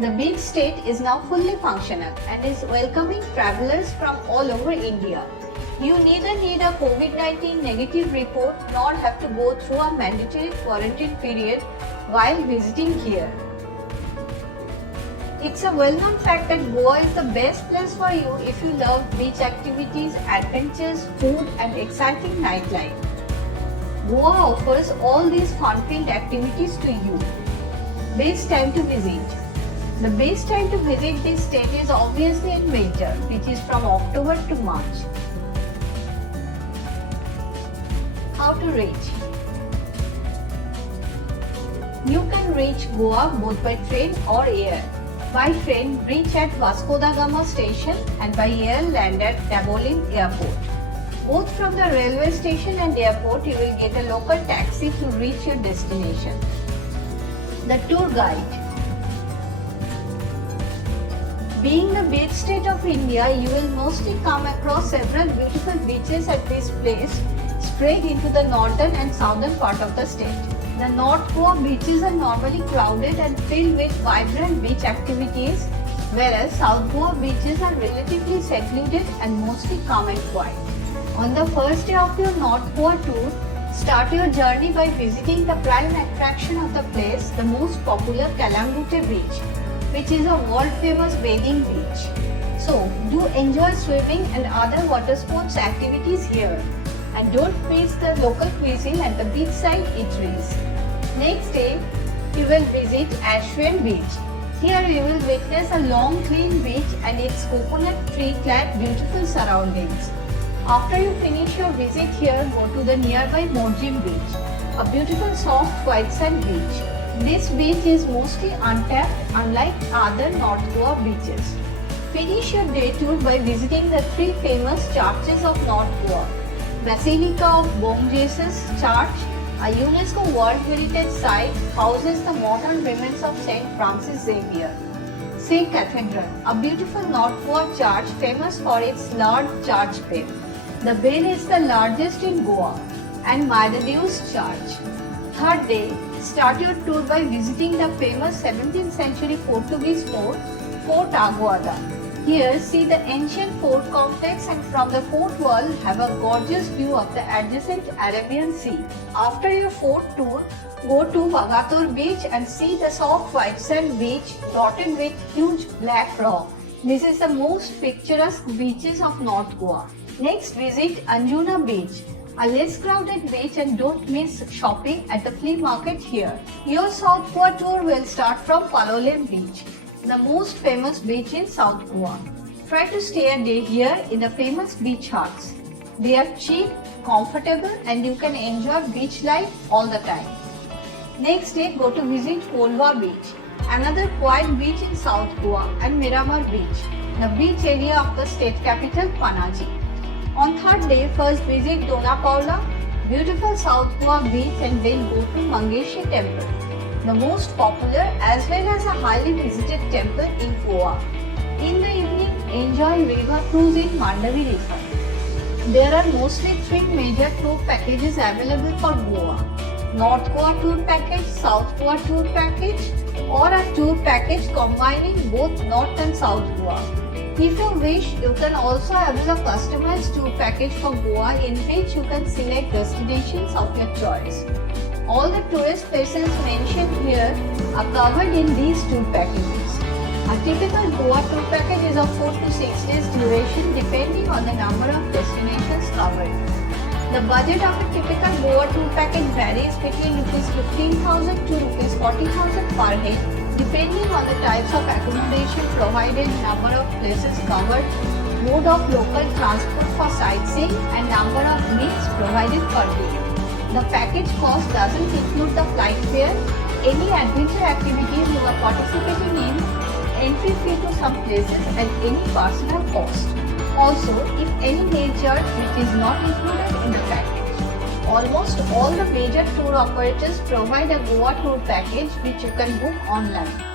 The beach state is now fully functional and is welcoming travelers from all over India. You neither need a COVID-19 negative report nor have to go through a mandatory quarantine period while visiting here. It's a well-known fact that Goa is the best place for you if you love beach activities, adventures, food and exciting nightlife. Goa offers all these fun-filled activities to you. Best time to visit. The best time to visit this state is obviously in winter, which is from October to March. How to reach? You can reach Goa both by train or air. By train, reach at Vasco da Gama station and by air land at Dabolim Airport. Both from the railway station and airport, you will get a local taxi to reach your destination. The tour guide. Being the beach state of India, you will mostly come across several beautiful beaches at this place spread into the northern and southern part of the state. The North Goa beaches are normally crowded and filled with vibrant beach activities, whereas South Goa beaches are relatively secluded and mostly calm and quiet. On the first day of your North Goa tour, start your journey by visiting the prime attraction of the place, the most popular Kalambute beach, which is a world-famous bathing beach. So, do enjoy swimming and other water sports activities here. And don't miss the local cuisine at the beachside eateries. Next day, you will visit Ashwin Beach. Here you will witness a long clean beach and its coconut tree-clad beautiful surroundings. After you finish your visit here, go to the nearby Morjim Beach, a beautiful soft white sand beach. This beach is mostly untapped, unlike other North Goa beaches. Finish your day tour by visiting the three famous churches of North Goa. Basilica of Bom Jesus Church, a UNESCO World Heritage Site, houses the modern remains of Saint Francis Xavier. Sikh Cathedral, a beautiful North Goa church famous for its large church bell. The bell is the largest in Goa. And Maidadeus Church. Third day, start your tour by visiting the famous 17th century Portuguese fort, Fort Aguada. Here, see the ancient fort complex and from the fort wall have a gorgeous view of the adjacent Arabian Sea. After your fort tour, go to Vagator Beach and see the soft white sand beach dotted with huge black rock. This is the most picturesque beaches of North Goa. Next, visit Anjuna Beach, a less crowded beach, and don't miss shopping at the flea market here. Your South Goa tour will start from Palolem Beach, the most famous beach in South Goa. Try to stay a day here in the famous beach huts. They are cheap, comfortable, and you can enjoy beach life all the time. Next day, go to visit Polva Beach, another quiet beach in South Goa, and Miramar Beach, the beach area of the state capital Panaji. On third day, first visit Dona Paula, beautiful South Goa beach, and then go to Mangeshi Temple, the most popular as well as a highly visited temple in Goa. In the evening, enjoy river cruise in Mandavi River. There are mostly three major tour packages available for Goa: North Goa tour package, South Goa tour package, or a tour package combining both North and South Goa. If you wish, you can also avail a customized tour package for Goa in which you can select destinations of your choice. All the tourist places mentioned here are covered in these tour packages. A typical Goa tour package is of 4 to 6 days duration depending on the number of destinations covered. The budget of a typical Goa tour package varies between Rs15,000 to Rs40,000 per head depending on the types of accommodation provided, number of places covered, mode of local transport for sightseeing, and number of meals provided per day. The package cost doesn't include the flight fare, any adventure activities you are participating in, entry fee to some places, and any personal cost. Also, if any major which is not included in the package. Almost all the major tour operators provide a Goa tour package which you can book online.